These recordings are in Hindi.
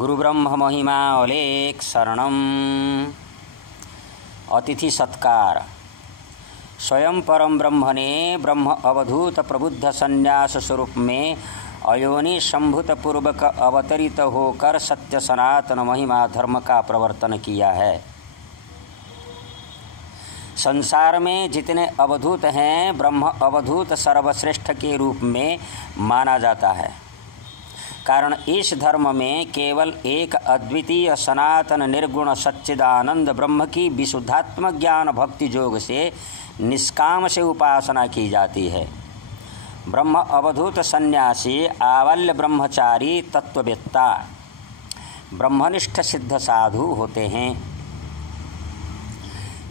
गुरु ब्रह्म महिमा अलेख शरणम। अतिथि सत्कार। स्वयं परम ब्रह्म ने ब्रह्म अवधूत प्रबुद्ध संन्यास स्वरूप में अयोनि संभूत पूर्वक अवतरित होकर सत्य सनातन महिमा धर्म का प्रवर्तन किया है। संसार में जितने अवधूत हैं, ब्रह्म अवधूत सर्वश्रेष्ठ के रूप में माना जाता है। कारण इस धर्म में केवल एक अद्वितीय सनातन निर्गुण सच्चिदानंद ब्रह्म की विशुद्धात्मक ज्ञान भक्ति योग से निष्काम से उपासना की जाती है। ब्रह्म अवधूत सन्यासी आवाल्य ब्रह्मचारी तत्ववेत्ता ब्रह्मनिष्ठ सिद्ध साधु होते हैं।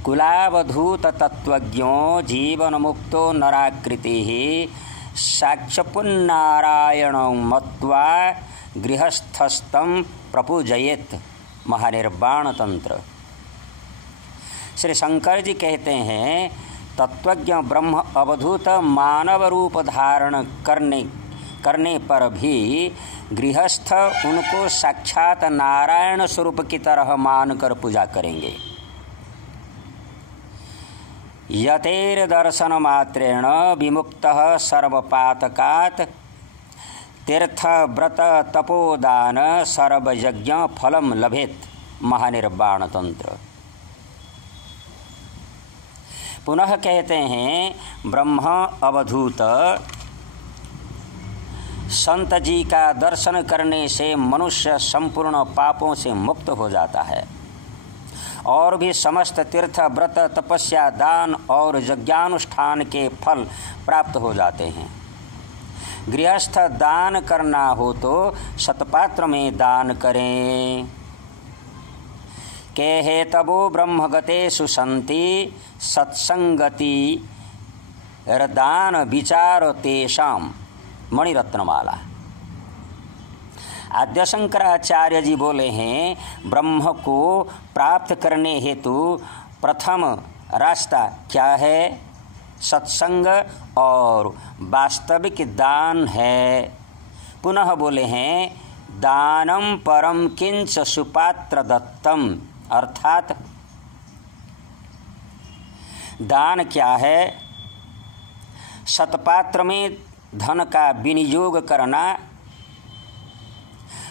कुलावधूत तत्वज्ञो जीवन मुक्तो नराकृति साक्षपुन्नारायण मत्वा गृहस्थस्थं प्रपूजयेत। महानिर्वाण तंत्र। श्री शंकर जी कहते हैं, तत्वज्ञ ब्रह्म अवधूत मानव रूप धारण करने पर भी गृहस्थ उनको साक्षात नारायण स्वरूप की तरह मानकर पूजा करेंगे। यतेर दर्शन मात्रेण विमुक्तः सर्वपातकात् तीर्थ व्रत तपोदान सर्वयज्ञ फलम लभेत। महानिर्वाण तंत्र। पुनः कहते हैं, ब्रह्म अवधूत संत जी का दर्शन करने से मनुष्य संपूर्ण पापों से मुक्त हो जाता है और भी समस्त तीर्थ व्रत तपस्या दान और यज्ञानुष्ठान के फल प्राप्त हो जाते हैं। गृहस्थ दान करना हो तो सतपात्र में दान करें। के हेतवो ब्रह्मगतेषु सन्ति सत्संगति दान विचार तेषाम। मणिरत्नमाला। आद्य शंकराचार्य जी बोले हैं, ब्रह्म को प्राप्त करने हेतु प्रथम रास्ता क्या है? सत्संग और वास्तविक दान है। पुनः बोले हैं, दानम परम किंच सुपात्र दत्तम। अर्थात दान क्या है? सत्पात्र में धन का विनियोग करना।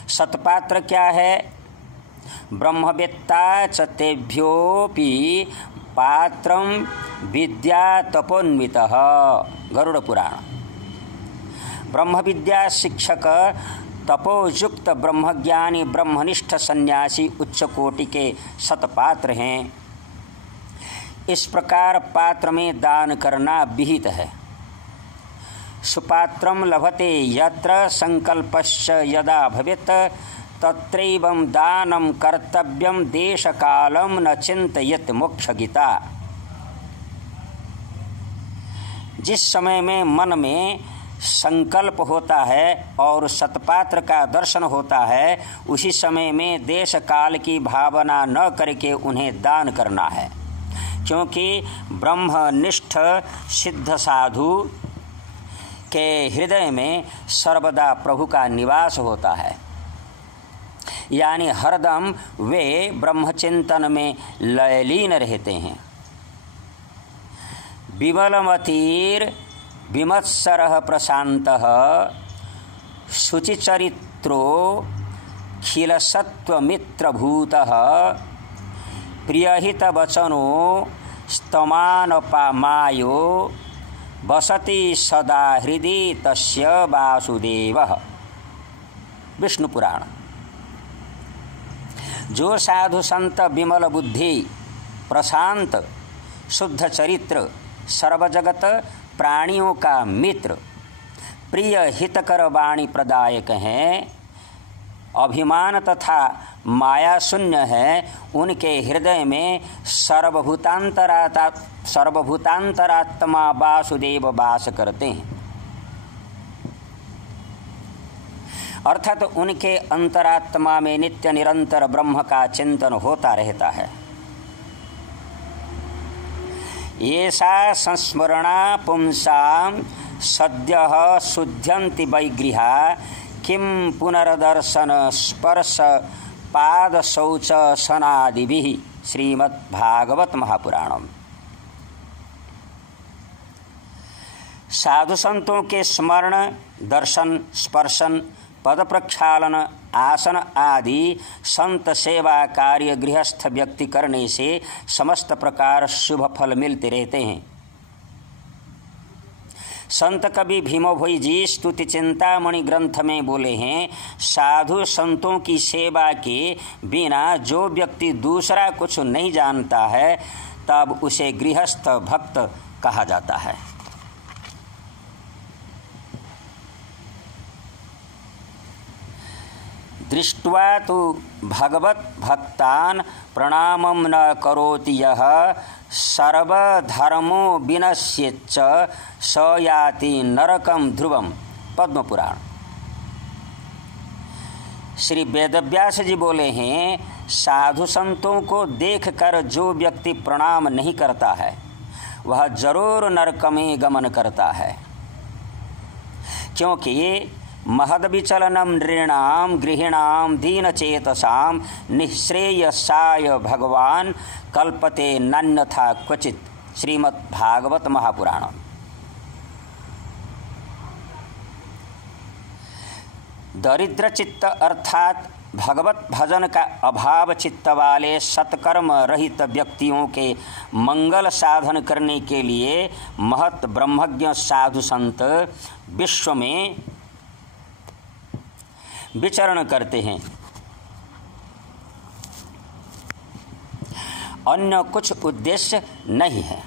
सत्पात्र क्या है? ब्रह्मवेत्ता च तेभ्योऽपि पात्रं विद्या तपोन्वितः। गरुड़ पुराण। ब्रह्म विद्या शिक्षक तपोयुक्त ब्रह्मज्ञानी ब्रह्मनिष्ठ सन्यासी उच्च कोटि के सतपात्र हैं। इस प्रकार पात्र में दान करना विहित है। सुपात्रं लभते यत्र संकल्पश्च यदा भवेत् तत्रैवं दानं कर्तव्यं देशकालं न चिन्तयेत्। मोक्ष गीता। जिस समय में मन में संकल्प होता है और सत्पात्र का दर्शन होता है, उसी समय में देश काल की भावना न करके उन्हें दान करना है, क्योंकि ब्रह्मनिष्ठ सिद्ध साधु के हृदय में सर्वदा प्रभु का निवास होता है। यानी हरदम वे ब्रह्मचिंतन में लयलीन रहते हैं। विमलमतीर विमत्सरः प्रशान्तः शुचिचरित्रो खिलसत्वमित्रभूतः प्रियहितवचनो स्तमानपामायो वसति सदा हृदि तस्य वासुदेवः। विष्णु पुराण। जो साधु संत विमल बुद्धि, प्रशांत, शुद्ध चरित्र, सर्वजगत प्राणियों का मित्र, प्रिय हितकर वाणी प्रदायक हैं, अभिमान तथा माया शून्य है, उनके हृदय में सर्वभूतांतरात्मा वासुदेव वास करते हैं। अर्थात उनके अंतरात्मा में नित्य निरंतर ब्रह्म का चिंतन होता रहता है। येषा संस्मरणा पुंसां सद्यः शुद्ध्यन्ति वैगृहा किम पुनर्दर्शन स्पर्श पाद शौच सनादिभिः। श्रीमद्भागवत महापुराणम। साधु संतों के स्मरण, दर्शन, स्पर्शन, पद प्रक्षालन, आसन आदि संत सेवा कार्य गृहस्थ व्यक्ति करने से समस्त प्रकार शुभ फल मिलते रहते हैं। संत कवि भीमभोई जी स्तुति चिंतामणि ग्रंथ में बोले हैं, साधु संतों की सेवा के बिना जो व्यक्ति दूसरा कुछ नहीं जानता है तब उसे गृहस्थ भक्त कहा जाता है। दृष्ट्वा तो भगवत भक्तान प्रणामं न करोति यः सर्वधर्मो विनश्येच्च स याति नरकं ध्रुवम्। पद्म पुराण। श्री वेदव्यास जी बोले हैं, साधु संतों को देखकर जो व्यक्ति प्रणाम नहीं करता है वह जरूर नरक में गमन करता है, क्योंकि महद्विचलनम नृणाम गृहिणाम दीनचेतसाम निःश्रेयसाय भगवान कल्पते नान्यथा क्वचित। श्रीमद्भागवत महापुराण। दरिद्र चित्त अर्थात भगवत भजन का अभाव चित्त वाले सत्कर्म रहित व्यक्तियों के मंगल साधन करने के लिए महत ब्रह्मज्ञ साधु संत विश्व में विचरण करते हैं। अन्य कुछ उद्देश्य नहीं है।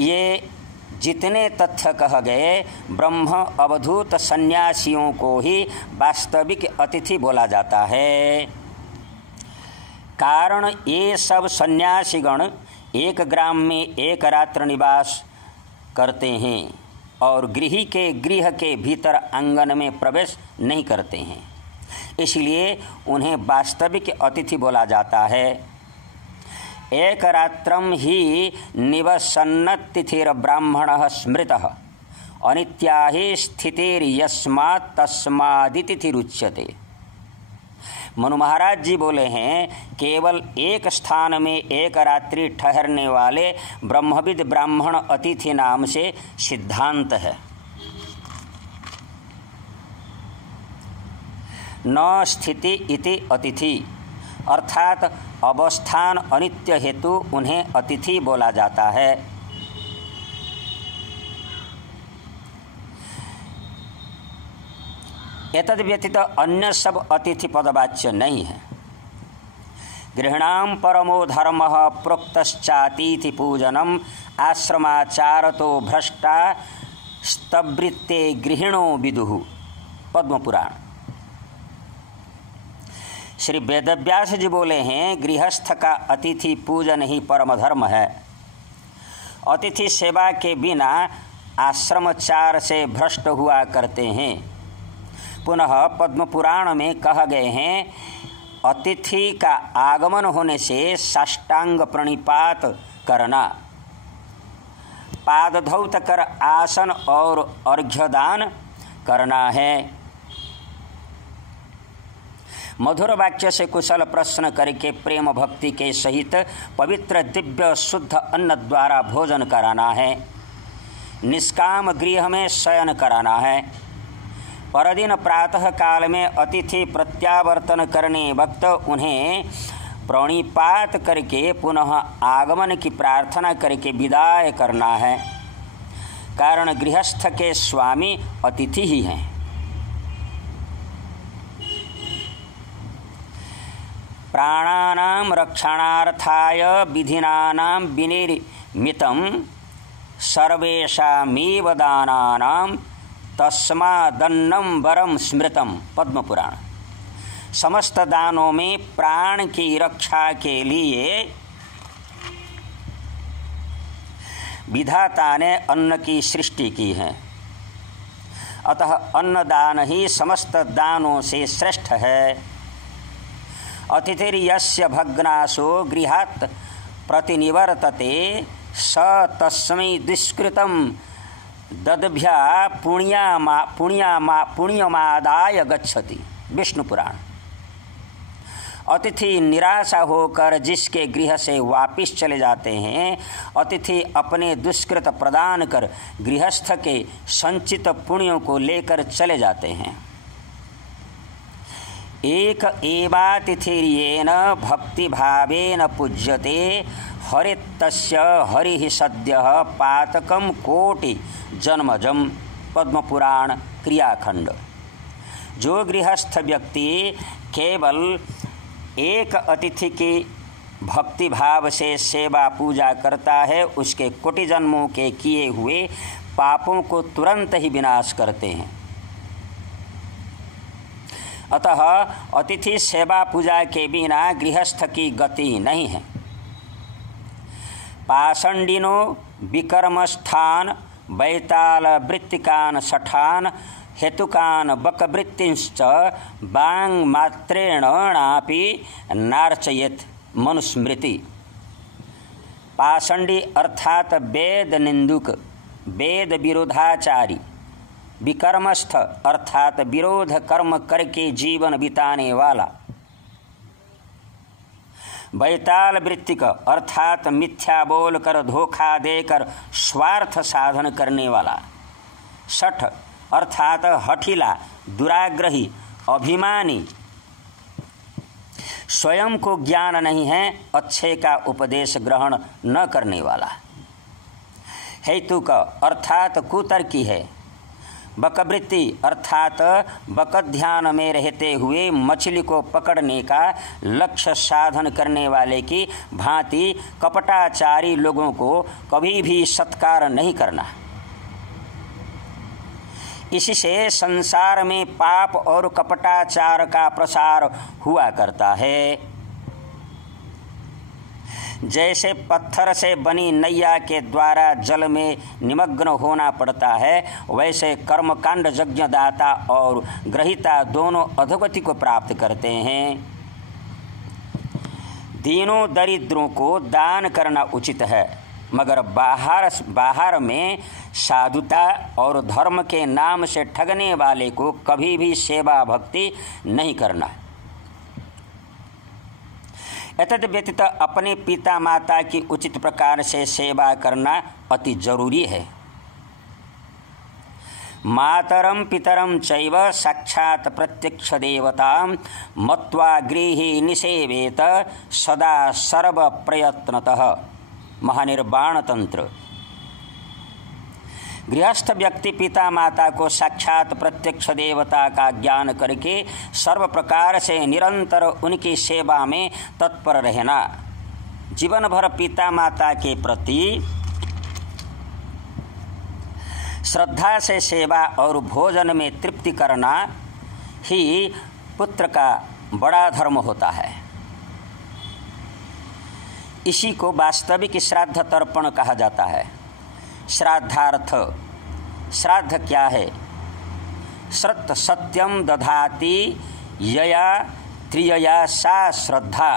ये जितने तथ्य कह गए ब्रह्म अवधूत सन्यासियों को ही वास्तविक अतिथि बोला जाता है। कारण ये सब सन्यासीगण एक ग्राम में एक रात्र निवास करते हैं और गृही के गृह के भीतर आंगन में प्रवेश नहीं करते हैं, इसलिए उन्हें वास्तविक अतिथि बोला जाता है। एक रात्रम ही निवसन्नतिथिर्ब्राह्मणः स्मृतः अनित्या हि स्थितिर्यस्मात् तस्मादितिथिरुच्यते। मनु महाराज जी बोले हैं, केवल एक स्थान में एक रात्रि ठहरने वाले ब्रह्मविद ब्राह्मण अतिथि नाम से सिद्धांत है। न स्थिति इति अतिथि अर्थात अवस्थान अनित्य हेतु उन्हें अतिथि बोला जाता है। एतद् व्यतीत अन्य सब अतिथि पदवाच्य नहीं है। गृहणाम परमो धर्मः प्रोक्तश्चातिथि पूजनम आश्रमाचारतो भ्रष्टा स्तवृत्ते गृहिणो विदुः। पद्म पुराण। श्री वेदव्यास जी बोले हैं, गृहस्थ का अतिथि पूजन ही परम धर्म है। अतिथि सेवा के बिना आश्रमचार से भ्रष्ट हुआ करते हैं। पुनः पद्म पुराण में कह गए हैं, अतिथि का आगमन होने से साष्टांग प्रणिपात करना, पाद धौत कर आसन और अर्घ्यदान करना है। मधुर वाक्य से कुशल प्रश्न करके प्रेम भक्ति के सहित पवित्र दिव्य शुद्ध अन्न द्वारा भोजन कराना है। निष्काम गृह में शयन कराना है। परदिन प्रातः काल में अतिथि प्रत्यावर्तन करने वक्त उन्हें प्रणिपात करके पुनः आगमन की प्रार्थना करके विदाय करना है। कारण गृहस्थ के स्वामी अतिथि ही हैं। प्राणानां रक्षणार्थाय विधिनानां विनिर्मितं सर्वेषामेव दानानां तस्मादन्नं वरं स्मृतम्। पद्म पुराण। समस्त दानों में प्राण की रक्षा के लिए विधाता ने अन्न की सृष्टि की है। अतः अन्नदान ही समस्त दानों से श्रेष्ठ है। अतिथिर्यस्य भग्नाशो गृहात् प्रतिनिवर्तते स तस्मै दुष्कृतं ददभ्या पुण्यमादाय गच्छति। विष्णु पुराण। अतिथि निराशा होकर जिसके गृह से वापिस चले जाते हैं, अतिथि अपने दुष्कृत प्रदान कर गृहस्थ के संचित पुण्यों को लेकर चले जाते हैं। एक एवातिथिर्येन भक्तिभावेन पूज्यते हरितस्य हरिः सद्यः पातकं कोटि जन्मजम। पद्म पुराण क्रियाखंड। जो गृहस्थ व्यक्ति केवल एक अतिथि की भक्ति भाव से सेवा पूजा करता है, उसके कोटि जन्मों के किए हुए पापों को तुरंत ही विनाश करते हैं। अतः अतिथि सेवा पूजा के बिना गृहस्थ की गति नहीं है। पाषंडिनो विकर्मस्थान बैताल वृत्तिकान सठान हेतुकान बकवृत्तिश्च बांग मात्रेणापि नार्चयेत। मनुस्मृति। पाषंडी अर्थात वेद निंदुक, वेद विरोधाचारी। विकर्मस्थ अर्थात विरोध कर्म करके जीवन बिताने वाला। बैताल वृत्तिक अर्थात मिथ्या बोलकर धोखा देकर स्वार्थ साधन करने वाला। शठ अर्थात हठीला, दुराग्रही, अभिमानी। स्वयं को ज्ञान नहीं है, अच्छे का उपदेश ग्रहण न करने वाला। हेतुक अर्थात कुतर्की है। बकवृत्ति अर्थात बकत ध्यान में रहते हुए मछली को पकड़ने का लक्ष्य साधन करने वाले की भांति कपटाचारी लोगों को कभी भी सत्कार नहीं करना। इससे संसार में पाप और कपटाचार का प्रसार हुआ करता है। जैसे पत्थर से बनी नैया के द्वारा जल में निमग्न होना पड़ता है, वैसे कर्मकांड यज्ञदाता और ग्रहीता दोनों अधोगति को प्राप्त करते हैं। दीनों दरिद्रों को दान करना उचित है, मगर बाहर में साधुता और धर्म के नाम से ठगने वाले को कभी भी सेवा भक्ति नहीं करना। एतद व्यतीत अपने पिता माता की उचित प्रकार से सेवा करना अति जरूरी है। मातरम पितरम चैव साक्षात प्रत्यक्ष देवताम मत्वा गृही निसेवेत सदा सर्व प्रयत्नतः। महानिर्वाण तंत्र। गृहस्थ व्यक्ति पिता माता को साक्षात प्रत्यक्ष देवता का ज्ञान करके सर्व प्रकार से निरंतर उनकी सेवा में तत्पर रहना, जीवन भर पिता माता के प्रति श्रद्धा से सेवा और भोजन में तृप्ति करना ही पुत्र का बड़ा धर्म होता है। इसी को वास्तविक श्राद्ध तर्पण कहा जाता है। श्राद्धार्थ। श्राद्ध क्या है? श्रत सत्यम दधाति यया त्रियया सा श्रद्धा।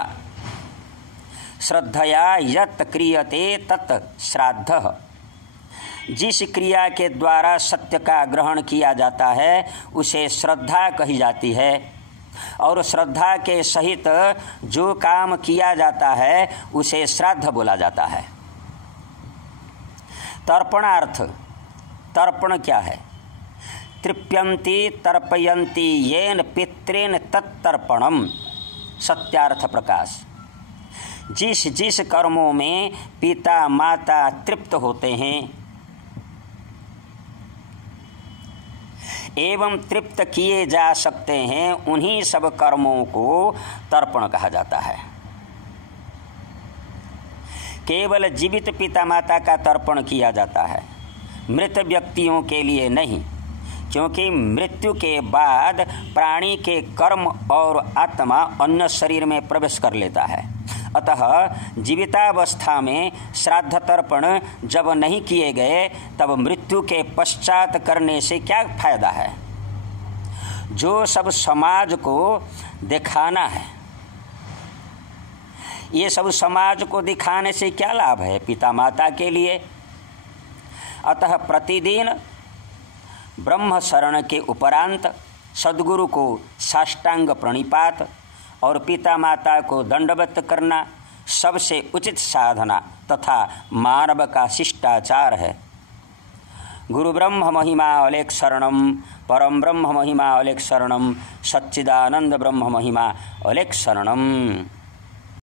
श्रद्धया यत् क्रियते तत् श्राद्धः। जिस क्रिया के द्वारा सत्य का ग्रहण किया जाता है उसे श्रद्धा कही जाती है, और श्रद्धा के सहित जो काम किया जाता है उसे श्राद्ध बोला जाता है। तर्पणार्थ। तर्पण क्या है? तृप्यन्ति तर्पयन्ति येन पितृन तत्तर्पणम। सत्यार्थ प्रकाश। जिस जिस कर्मों में पिता माता तृप्त होते हैं एवं तृप्त किए जा सकते हैं, उन्हीं सब कर्मों को तर्पण कहा जाता है। केवल जीवित पिता माता का तर्पण किया जाता है, मृत व्यक्तियों के लिए नहीं, क्योंकि मृत्यु के बाद प्राणी के कर्म और आत्मा अन्य शरीर में प्रवेश कर लेता है। अतः जीवितावस्था में श्राद्ध तर्पण जब नहीं किए गए तब मृत्यु के पश्चात करने से क्या फायदा है? जो सब समाज को दिखाना है, ये सब समाज को दिखाने से क्या लाभ है? पिता माता के लिए अतः प्रतिदिन ब्रह्म शरण के उपरांत सद्गुरु को साष्टांग प्रणिपात और पिता माता को दंडवत करना सबसे उचित साधना तथा मानव का शिष्टाचार है। गुरु ब्रह्म महिमा अलेख शरणम, परम ब्रह्म महिमा अलेख शरणम, सच्चिदानंद ब्रह्म महिमा अलेख शरणम।